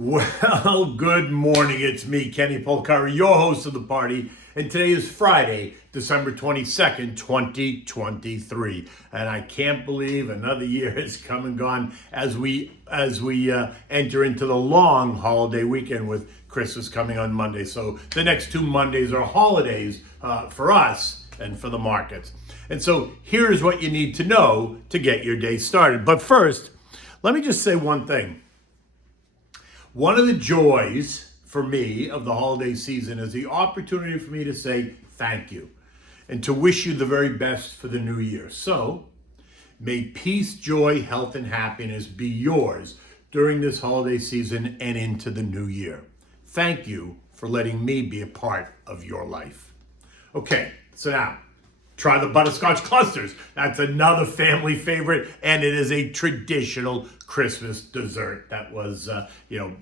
Well, good morning. It's me, ច្ច̌cycle, your host of the party. And today is Friday, December 22nd, 2023. And I can't believe another year has come and gone as we enter into the long holiday weekend with Christmas coming on Monday. So the next 2 Mondays are holidays for us and for the markets. And so here's what you need to know to get your day started. But first, let me just say one thing. One of the joys for me of the holiday season is the opportunity for me to say thank you and to wish you the very best for the new year. So may peace, joy, health, and happiness be yours during this holiday season and into the new year. Thank you for letting me be a part of your life. Okay, so now, try the Butterscotch Clusters. That's another family favorite, and it is a traditional Christmas dessert that was,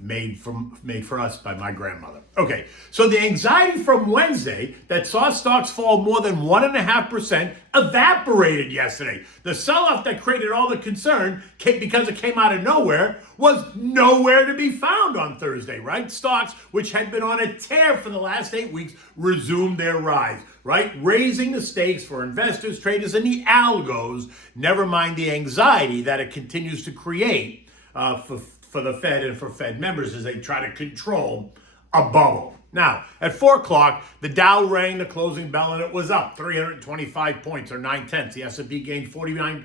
made for us by my grandmother. Okay, so the anxiety from Wednesday that saw stocks fall more than 1.5% evaporated yesterday. The sell-off that created all the concern because it came out of nowhere was nowhere to be found on Thursday, right? Stocks, which had been on a tear for the last 8 weeks, resumed their rise, right? Raising the stakes for investors, traders, and the algos, never mind the anxiety that it continues to create for the Fed and for Fed members as they try to control a bubble. Now, at 4 o'clock, the Dow rang the closing bell and it was up 325 points or 9/10. The S&P gained 49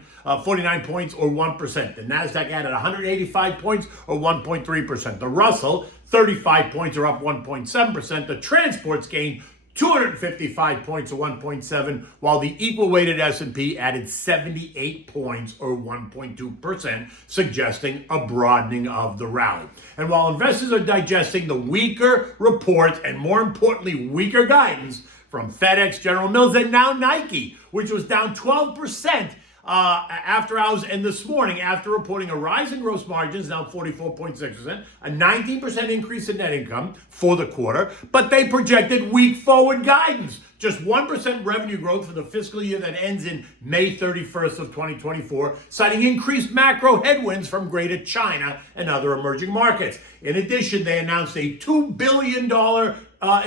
points or 1%. The NASDAQ added 185 points or 1.3%. The Russell, 35 points or up 1.7%. The transports gained 255 points or 1.7, while the equal-weighted S&P added 78 points or 1.2%, suggesting a broadening of the rally. And while investors are digesting the weaker reports and, more importantly, weaker guidance from FedEx, General Mills, and now Nike, which was down 12% after hours and this morning after reporting a rise in gross margins, now 44.6%, a 19% increase in net income for the quarter, but they projected weak forward guidance. Just 1% revenue growth for the fiscal year that ends in May 31st of 2024, citing increased macro headwinds from Greater China and other emerging markets. In addition, they announced a $2 billion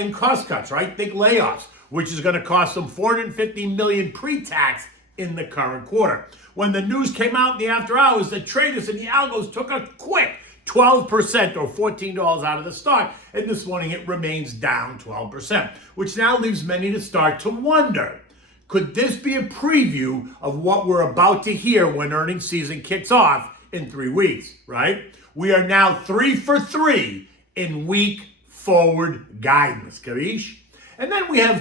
in cost cuts, right? Think layoffs, which is going to cost them $450 million pre-tax in the current quarter. When the news came out in the after hours, the traders and the algos took a quick 12% or $14 out of the stock, and this morning it remains down 12%, which now leaves many to start to wonder, could this be a preview of what we're about to hear when earnings season kicks off in 3 weeks, right? We are now 3 for 3 in weak forward guidance, ច្ច̌cycle? And then we have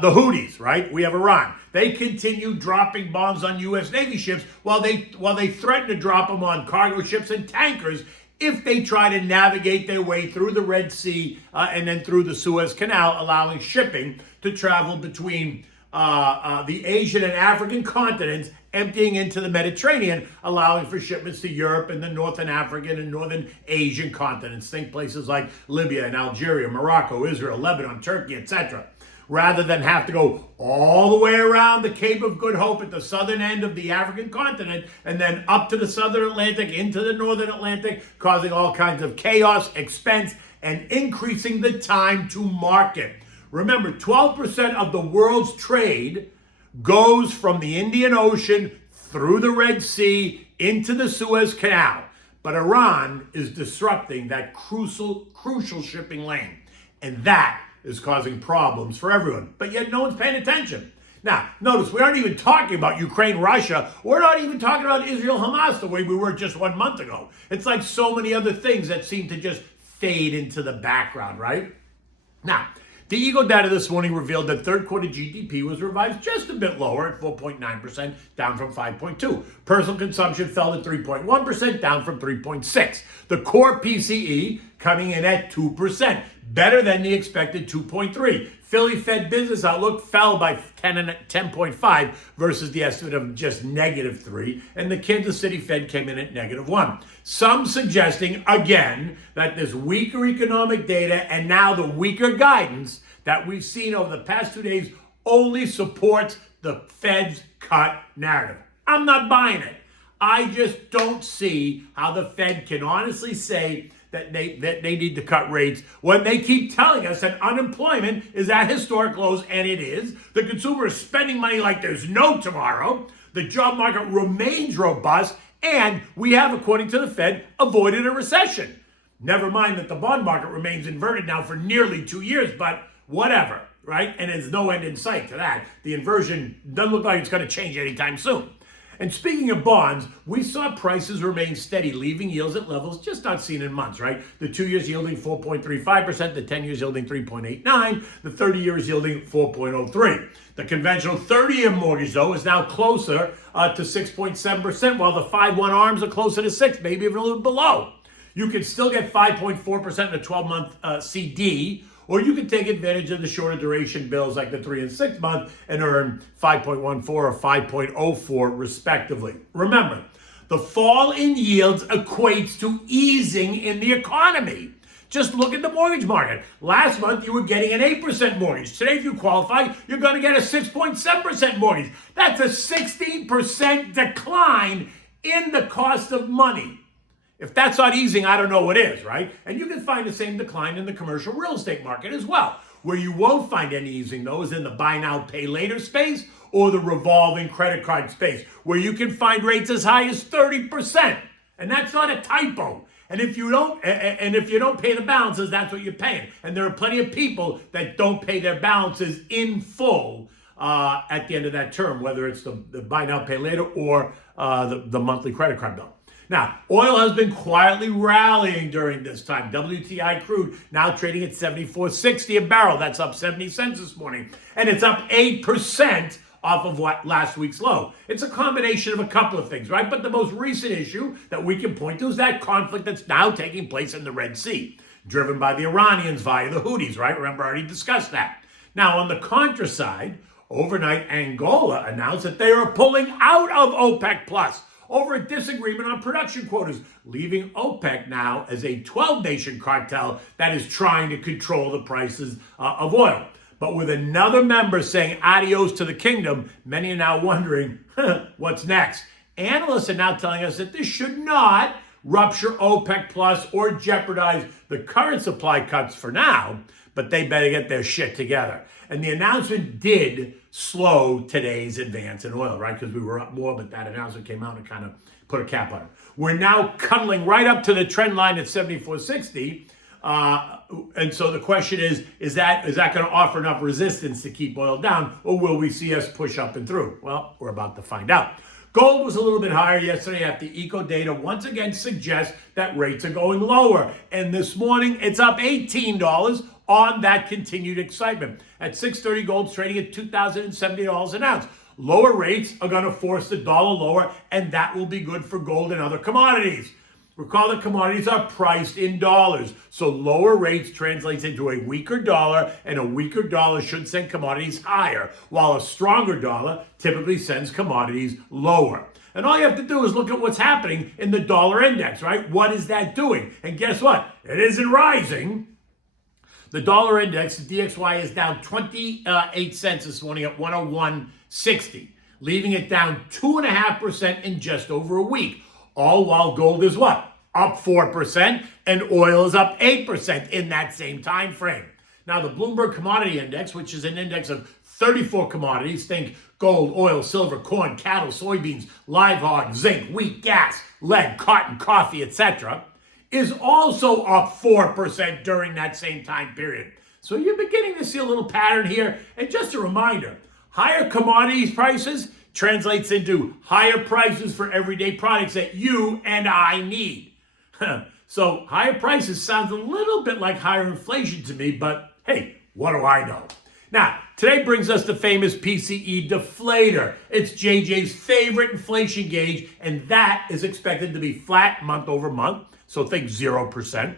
the Houthis, right? We have Iran. They continue dropping bombs on U.S. Navy ships while they threaten to drop them on cargo ships and tankers if they try to navigate their way through the Red Sea and then through the Suez Canal, allowing shipping to travel between the Asian and African continents, emptying into the Mediterranean, allowing for shipments to Europe and the Northern African and Northern Asian continents. Think places like Libya and Algeria, Morocco, Israel, Lebanon, Turkey, etc. Rather than have to go all the way around the Cape of Good Hope at the southern end of the African continent and then up to the southern Atlantic, into the northern Atlantic, causing all kinds of chaos, expense, and increasing the time to market. Remember, 12% of the world's trade goes from the Indian Ocean through the Red Sea into the Suez Canal. But Iran is disrupting that crucial shipping lane. And that is causing problems for everyone. But yet no one's paying attention. Now, notice we aren't even talking about Ukraine, Russia. We're not even talking about Israel, Hamas the way we were just 1 month ago. It's like so many other things that seem to just fade into the background, right? Now, the Ego data this morning revealed that third quarter GDP was revised just a bit lower at 4.9%, down from 5.2%. Personal consumption fell to 3.1%, down from 3.6%. The core PCE coming in at 2%, better than the expected 2.3%. Philly Fed business outlook fell by 10.5 versus the estimate of just -3, and the Kansas City Fed came in at -1. Some suggesting, again, that this weaker economic data and now the weaker guidance that we've seen over the past 2 days only supports the Fed's cut narrative. I'm not buying it. I just don't see how the Fed can honestly say that they need to cut rates when they keep telling us that unemployment is at historic lows, and it is. The consumer is spending money like there's no tomorrow. The job market remains robust, and we have, according to the Fed, avoided a recession. Never mind that the bond market remains inverted now for nearly 2 years, but whatever, right? And there's no end in sight to that. The inversion doesn't look like it's going to change anytime soon. And speaking of bonds, we saw prices remain steady, leaving yields at levels just not seen in months, right? The 2 years yielding 4.35%, the 10 years yielding 3.89%, the 30 years yielding 4.03%. The conventional 30-year mortgage, though, is now closer to 6.7%, while the 5-1 ARMs are closer to 6%, maybe even a little below. You can still get 5.4% in a 12-month CD, or you can take advantage of the shorter duration bills like the 3 and 6 month and earn 5.14 or 5.04 respectively. Remember, the fall in yields equates to easing in the economy. Just look at the mortgage market. Last month, you were getting an 8% mortgage. Today, if you qualify, you're going to get a 6.7% mortgage. That's a 16% decline in the cost of money. If that's not easing, I don't know what is, right? And you can find the same decline in the commercial real estate market as well. Where you won't find any easing, though, is in the buy now, pay later space or the revolving credit card space, where you can find rates as high as 30%. And that's not a typo. And if you don't pay the balances, that's what you're paying. And there are plenty of people that don't pay their balances in full at the end of that term, whether it's the buy now, pay later or the monthly credit card bill. Now, oil has been quietly rallying during this time. WTI crude now trading at $74.60 a barrel. That's up 70 cents this morning. And it's up 8% off of last week's low. It's a combination of a couple of things, right? But the most recent issue that we can point to is that conflict that's now taking place in the Red Sea, driven by the Iranians via the Houthis, right? Remember, I already discussed that. Now, on the contra side, overnight Angola announced that they are pulling out of OPEC Plus over a disagreement on production quotas, leaving OPEC now as a 12-nation cartel that is trying to control the prices of oil. But with another member saying adios to the kingdom, many are now wondering, what's next? Analysts are now telling us that this should not rupture OPEC Plus or jeopardize the current supply cuts for now, but they better get their shit together. And the announcement did slow today's advance in oil, right? Because we were up more, but that announcement came out and kind of put a cap on it. We're now cuddling right up to the trend line at 74.60. And so the question is that going to offer enough resistance to keep oil down, or will we see us push up and through? Well, we're about to find out. Gold was a little bit higher yesterday after eco data once again suggests that rates are going lower. And this morning, it's up $18 on that continued excitement. At 6:30, gold's trading at $2,070 an ounce. Lower rates are going to force the dollar lower, and that will be good for gold and other commodities. Recall that commodities are priced in dollars, so lower rates translates into a weaker dollar, and a weaker dollar should send commodities higher, while a stronger dollar typically sends commodities lower. And all you have to do is look at what's happening in the dollar index, right? What is that doing? And guess what? It isn't rising. The dollar index, the DXY, is down 28 cents this morning at 101.60, leaving it down 2.5% in just over a week. All while gold is what? Up 4%, and oil is up 8% in that same time frame. Now, the Bloomberg Commodity Index, which is an index of 34 commodities, think gold, oil, silver, corn, cattle, soybeans, live hog, zinc, wheat, gas, lead, cotton, coffee, etc., is also up 4% during that same time period. So you're beginning to see a little pattern here. And just a reminder, higher commodities prices translates into higher prices for everyday products that you and I need. So higher prices sounds a little bit like higher inflation to me, but hey, what do I know? Now, today brings us the famous PCE deflator. It's JJ's favorite inflation gauge, and that is expected to be flat month over month. So think 0%.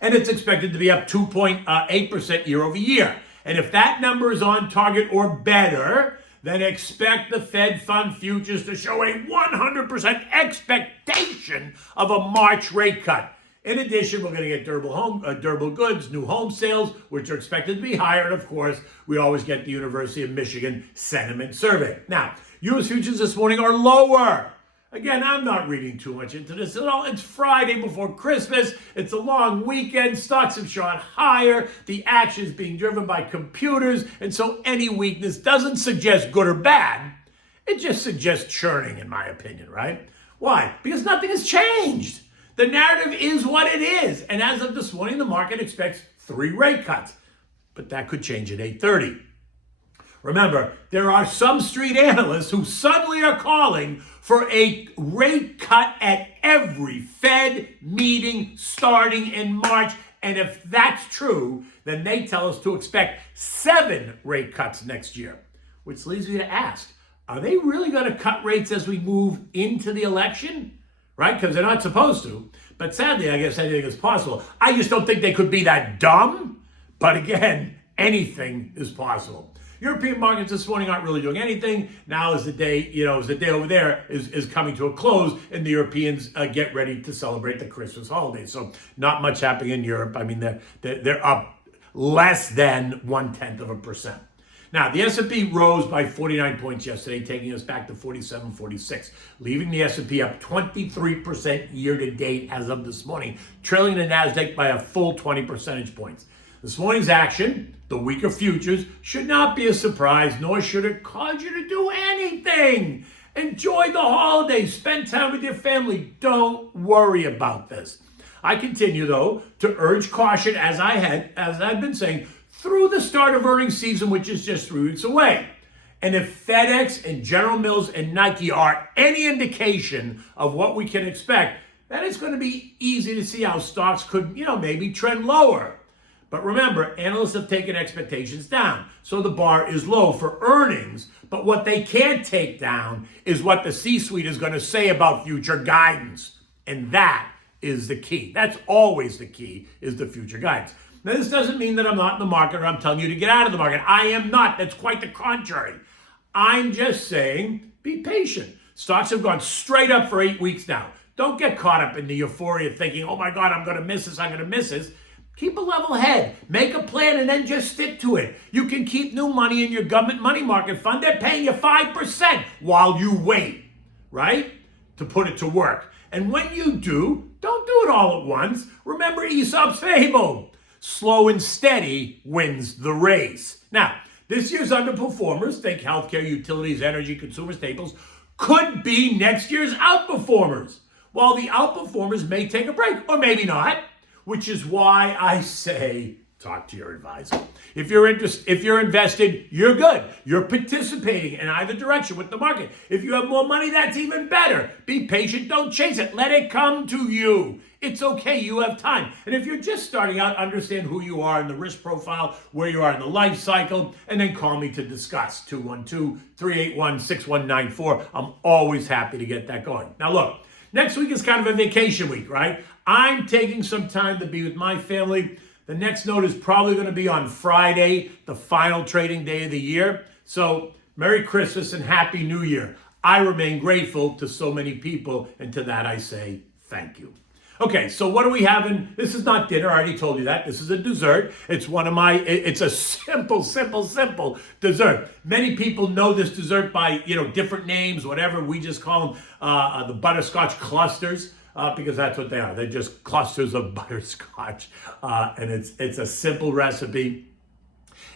And it's expected to be up 2.8% year over year. And if that number is on target or better, then expect the Fed fund futures to show a 100% expectation of a March rate cut. In addition, we're going to get durable goods, new home sales, which are expected to be higher. And of course, we always get the University of Michigan sentiment survey. Now, U.S. futures this morning are lower. Again, I'm not reading too much into this at all. It's Friday before Christmas. It's a long weekend. Stocks have shot higher. The action is being driven by computers. And so any weakness doesn't suggest good or bad. It just suggests churning, in my opinion, right? Why? Because nothing has changed. The narrative is what it is. And as of this morning, the market expects 3 rate cuts. But that could change at 8:30. Remember, there are some street analysts who suddenly are calling for a rate cut at every Fed meeting starting in March. And if that's true, then they tell us to expect 7 rate cuts next year. Which leads me to ask, are they really going to cut rates as we move into the election? Right? Because they're not supposed to. But sadly, I guess anything is possible. I just don't think they could be that dumb. But again, anything is possible. European markets this morning aren't really doing anything. Now is the day, over there is coming to a close, and the Europeans get ready to celebrate the Christmas holidays. So not much happening in Europe. I mean, they're up less than 0.1%. Now, the S&P rose by 49 points yesterday, taking us back to 47.46, leaving the S&P up 23% year-to-date as of this morning, trailing the Nasdaq by a full 20 percentage points. This morning's action, the weaker futures, should not be a surprise, nor should it cause you to do anything. Enjoy the holidays. Spend time with your family. Don't worry about this. I continue, though, to urge caution, as I've been saying, through the start of earnings season, which is just 3 weeks away. And if FedEx and General Mills and Nike are any indication of what we can expect, then it's going to be easy to see how stocks could, maybe trend lower. But remember, analysts have taken expectations down. So the bar is low for earnings. But what they can't take down is what the C-suite is going to say about future guidance. And that is the key. That's always the key, is the future guidance. Now, this doesn't mean that I'm not in the market or I'm telling you to get out of the market. I am not. That's quite the contrary. I'm just saying, be patient. Stocks have gone straight up for 8 weeks now. Don't get caught up in the euphoria thinking, oh my God, I'm going to miss this, I'm going to miss this. Keep a level head. Make a plan and then just stick to it. You can keep new money in your government money market fund. They're paying you 5% while you wait, right? To put it to work. And when you do, don't do it all at once. Remember Aesop's fable. Slow and steady wins the race. Now, this year's underperformers, think healthcare, utilities, energy, consumer staples, could be next year's outperformers. While the outperformers may take a break, or maybe not. Which is why I say, talk to your advisor. If you're invested, you're good. You're participating in either direction with the market. If you have more money, that's even better. Be patient. Don't chase it. Let it come to you. It's okay. You have time. And if you're just starting out, understand who you are in the risk profile, where you are in the life cycle, and then call me to discuss. 212-381-6194. I'm always happy to get that going. Now, look, next week is kind of a vacation week, right? I'm taking some time to be with my family. The next note is probably going to be on Friday, the final trading day of the year. So Merry Christmas and Happy New Year. I remain grateful to so many people, and to that I say thank you. Okay, so what are we having? This is not dinner. I already told you that. This is a dessert. It's it's a simple dessert. Many people know this dessert by, different names, whatever. We just call them the Butterscotch Clusters. Because that's what they are. They're just clusters of butterscotch. And it's a simple recipe.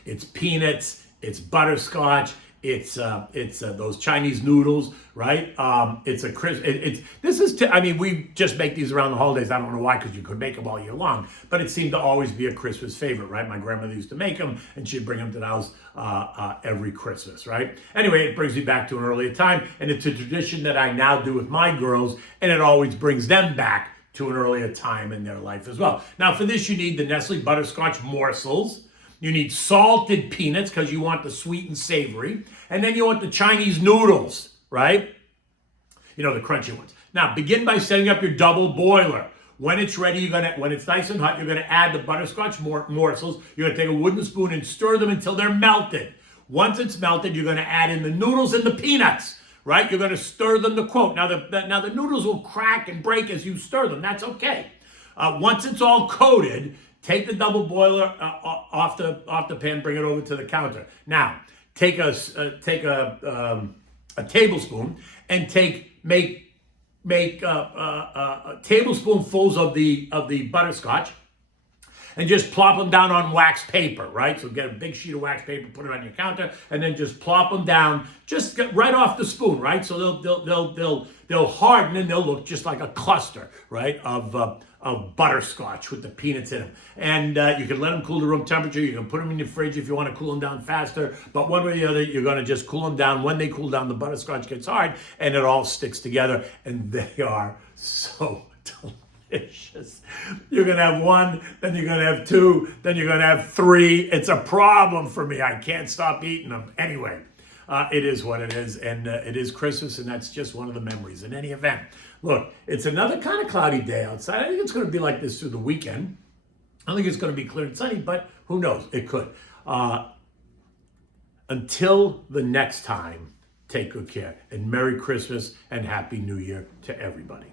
It's peanuts, it's butterscotch, it's those Chinese noodles, right? We just make these around the holidays. I don't know why, because you could make them all year long, but it seemed to always be a Christmas favorite, right? My grandmother used to make them, and she'd bring them to the house every Christmas, right? Anyway, it brings me back to an earlier time, and it's a tradition that I now do with my girls, and it always brings them back to an earlier time in their life as well. Now, for this, you need the Nestle Butterscotch morsels. You need salted peanuts because you want the sweet and savory. And then you want the Chinese noodles, right? The crunchy ones. Now, begin by setting up your double boiler. When it's ready, when it's nice and hot, you're going to add the butterscotch morsels. You're going to take a wooden spoon and stir them until they're melted. Once it's melted, you're going to add in the noodles and the peanuts, right? You're going to stir them to coat. Now, the noodles will crack and break as you stir them. That's okay. Once it's all coated, take the double boiler off the pan, bring it over to the counter. Now, take a tablespoon and make make tablespoonfuls of the butterscotch and just plop them down on wax paper, right? So get a big sheet of wax paper, put it on your counter, and then just plop them down, just right off the spoon, right? So they'll harden and they'll look just like a cluster, right, of butterscotch with the peanuts in them. And you can let them cool to room temperature. You can put them in your fridge if you want to cool them down faster. But one way or the other, you're going to just cool them down. When they cool down, the butterscotch gets hard and it all sticks together. And they are so delicious. You're going to have one, then you're going to have two, then you're going to have three. It's a problem for me. I can't stop eating them. Anyway, it is what it is, and it is Christmas, and that's just one of the memories. In any event, look, it's another kind of cloudy day outside. I think it's going to be like this through the weekend. I don't think it's going to be clear and sunny, but who knows? It could. Until the next time, take good care, and Merry Christmas and Happy New Year to everybody.